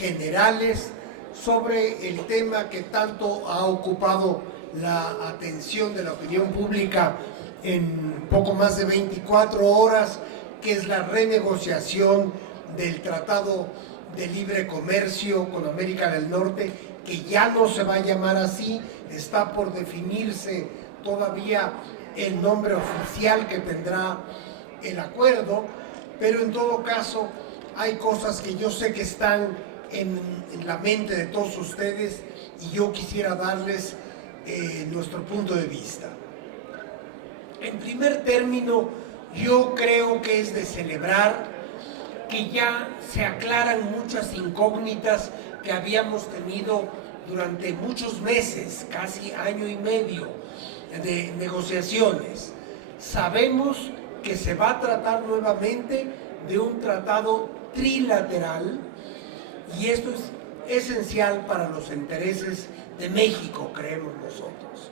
generales sobre el tema que tanto ha ocupado la atención de la opinión pública en poco más de 24 horas, que es la renegociación del Tratado de Libre Comercio con América del Norte, que ya no se va a llamar así, está por definirse todavía el nombre oficial que tendrá el acuerdo, pero en todo caso hay cosas que yo sé que están en la mente de todos ustedes y yo quisiera darles nuestro punto de vista. En primer término, yo creo que es de celebrar que ya se aclaran muchas incógnitas que habíamos tenido durante muchos meses, casi año y medio de negociaciones. Sabemos que se va a tratar nuevamente de un tratado trilateral y esto es esencial para los intereses de México, creemos nosotros.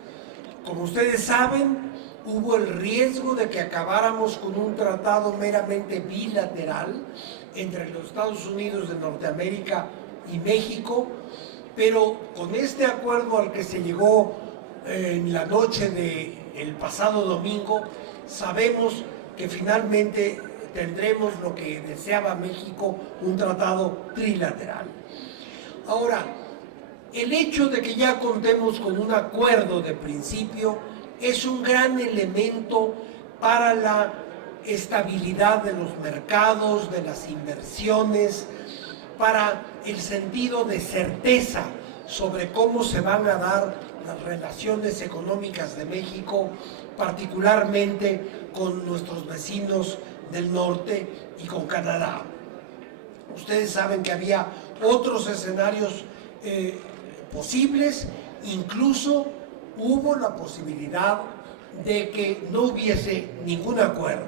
Como ustedes saben, hubo el riesgo de que acabáramos con un tratado meramente bilateral entre los Estados Unidos de Norteamérica y México, pero con este acuerdo al que se llegó en la noche del pasado domingo, sabemos que finalmente tendremos lo que deseaba México, un tratado trilateral. Ahora, el hecho de que ya contemos con un acuerdo de principio es un gran elemento para la estabilidad de los mercados, de las inversiones, para el sentido de certeza sobre cómo se van a dar las relaciones económicas de México, particularmente con nuestros vecinos del norte y con Canadá. Ustedes saben que había otros escenarios posibles, incluso hubo la posibilidad de que no hubiese ningún acuerdo,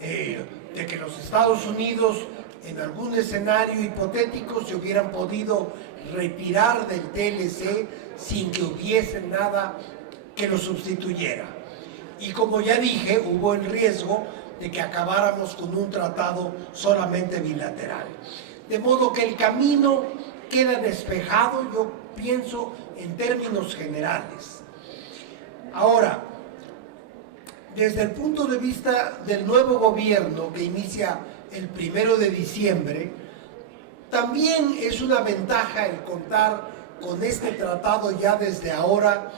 de que los Estados Unidos en algún escenario hipotético se hubieran podido retirar del TLC sin que hubiese nada que lo sustituyera. Y como ya dije, hubo el riesgo de que acabáramos con un tratado solamente bilateral. De modo que el camino queda despejado, yo pienso, en términos generales. Ahora, desde el punto de vista del nuevo gobierno que inicia el 1 de diciembre, también es una ventaja el contar con este tratado ya desde ahora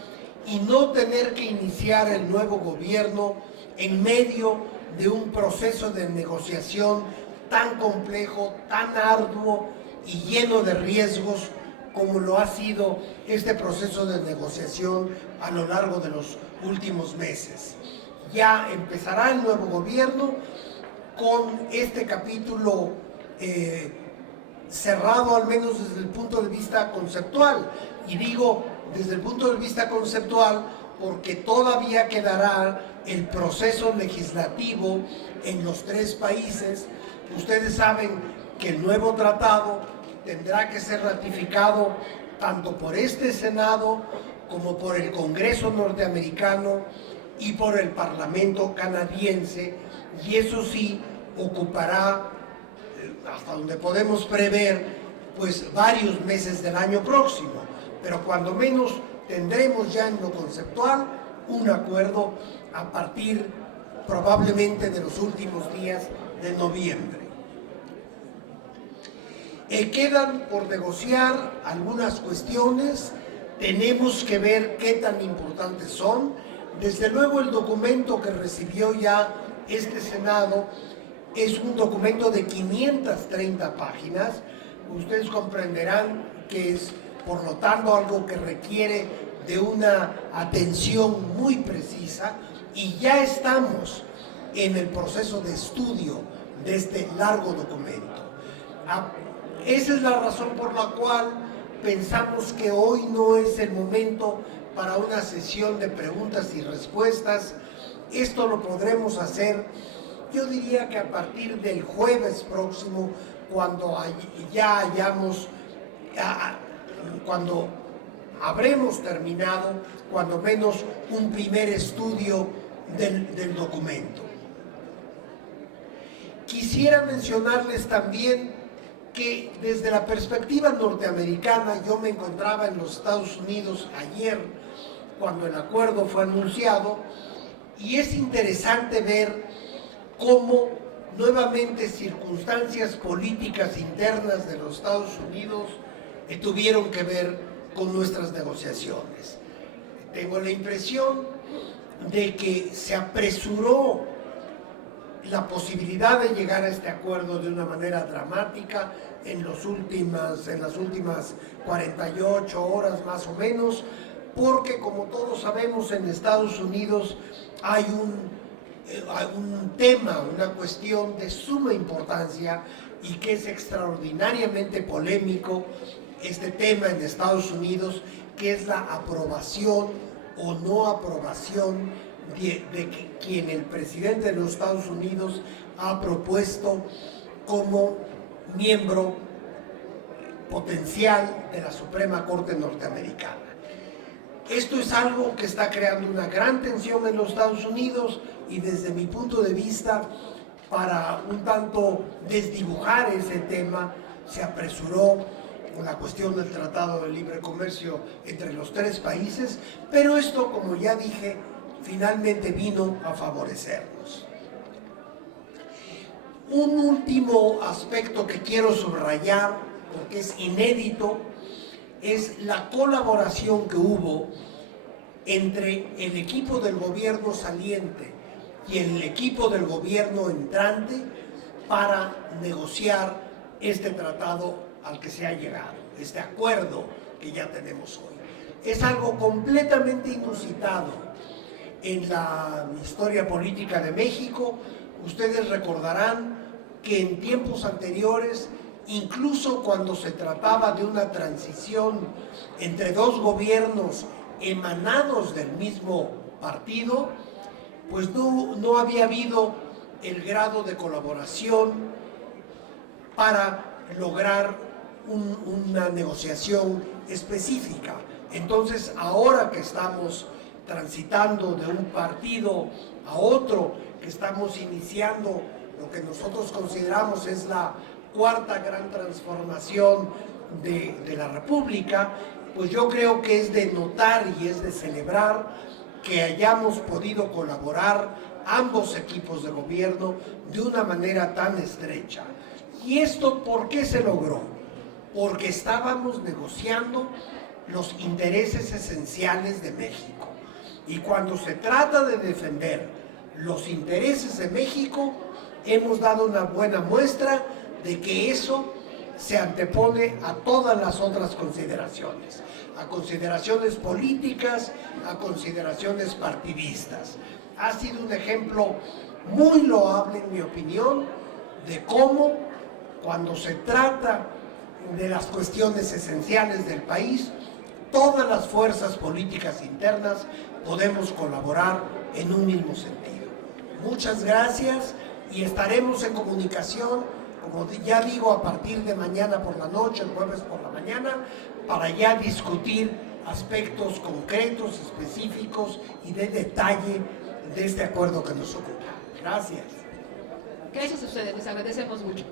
y no tener que iniciar el nuevo gobierno en medio de un proceso de negociación tan complejo, tan arduo y lleno de riesgos como lo ha sido este proceso de negociación a lo largo de los últimos meses. Ya empezará el nuevo gobierno con este capítulo cerrado, al menos desde el punto de vista conceptual. Y digo desde el punto de vista conceptual porque todavía quedará el proceso legislativo en los tres países. Ustedes saben que el nuevo tratado tendrá que ser ratificado tanto por este Senado como por el Congreso norteamericano y por el Parlamento canadiense, y eso sí ocupará, hasta donde podemos prever, pues varios meses del año próximo, pero cuando menos tendremos ya en lo conceptual un acuerdo a partir probablemente de los últimos días de noviembre. Quedan por negociar algunas cuestiones, tenemos que ver qué tan importantes son. Desde luego el documento que recibió ya este Senado es un documento de 530 páginas. Ustedes comprenderán que es, por lo tanto, algo que requiere de una atención muy precisa y ya estamos en el proceso de estudio de este largo documento. Esa es la razón por la cual pensamos que hoy no es el momento para una sesión de preguntas y respuestas. Esto lo podremos hacer, yo diría que a partir del jueves próximo, cuando cuando habremos terminado, cuando menos, un primer estudio del documento. Quisiera mencionarles también que desde la perspectiva norteamericana, yo me encontraba en los Estados Unidos ayer cuando el acuerdo fue anunciado, y es interesante ver cómo nuevamente circunstancias políticas internas de los Estados Unidos tuvieron que ver con nuestras negociaciones. Tengo la impresión de que se apresuró la posibilidad de llegar a este acuerdo de una manera dramática en las últimas 48 horas más o menos, porque como todos sabemos en Estados Unidos hay un tema, una cuestión de suma importancia y que es extraordinariamente polémico este tema en Estados Unidos, que es la aprobación o no aprobación de quien el presidente de los Estados Unidos ha propuesto como miembro potencial de la Suprema Corte norteamericana. Esto es algo que está creando una gran tensión en los Estados Unidos y desde mi punto de vista, para un tanto desdibujar ese tema, se apresuró la cuestión del Tratado de Libre Comercio entre los tres países, pero esto, como ya dije, finalmente vino a favorecernos. Un último aspecto que quiero subrayar, porque es inédito, es la colaboración que hubo entre el equipo del gobierno saliente y el equipo del gobierno entrante para negociar este tratado al que se ha llegado, este acuerdo que ya tenemos hoy. Es algo completamente inusitado en la historia política de México. Ustedes recordarán que en tiempos anteriores, incluso cuando se trataba de una transición entre dos gobiernos emanados del mismo partido, pues no había habido el grado de colaboración para lograr una negociación específica. Entonces, ahora que estamos transitando de un partido a otro, que estamos iniciando lo que nosotros consideramos es la cuarta gran transformación de la República, pues yo creo que es de notar y es de celebrar que hayamos podido colaborar ambos equipos de gobierno de una manera tan estrecha. ¿Y esto por qué se logró? Porque estábamos negociando los intereses esenciales de México. Y cuando se trata de defender los intereses de México, hemos dado una buena muestra de que eso se antepone a todas las otras consideraciones, a consideraciones políticas, a consideraciones partidistas. Ha sido un ejemplo muy loable, en mi opinión, de cómo cuando se trata de las cuestiones esenciales del país, todas las fuerzas políticas internas podemos colaborar en un mismo sentido. Muchas gracias y estaremos en comunicación, como ya digo, a partir de mañana por la noche, el jueves por la mañana, para ya discutir aspectos concretos, específicos y de detalle de este acuerdo que nos ocupa. Gracias. Gracias a ustedes, les agradecemos mucho.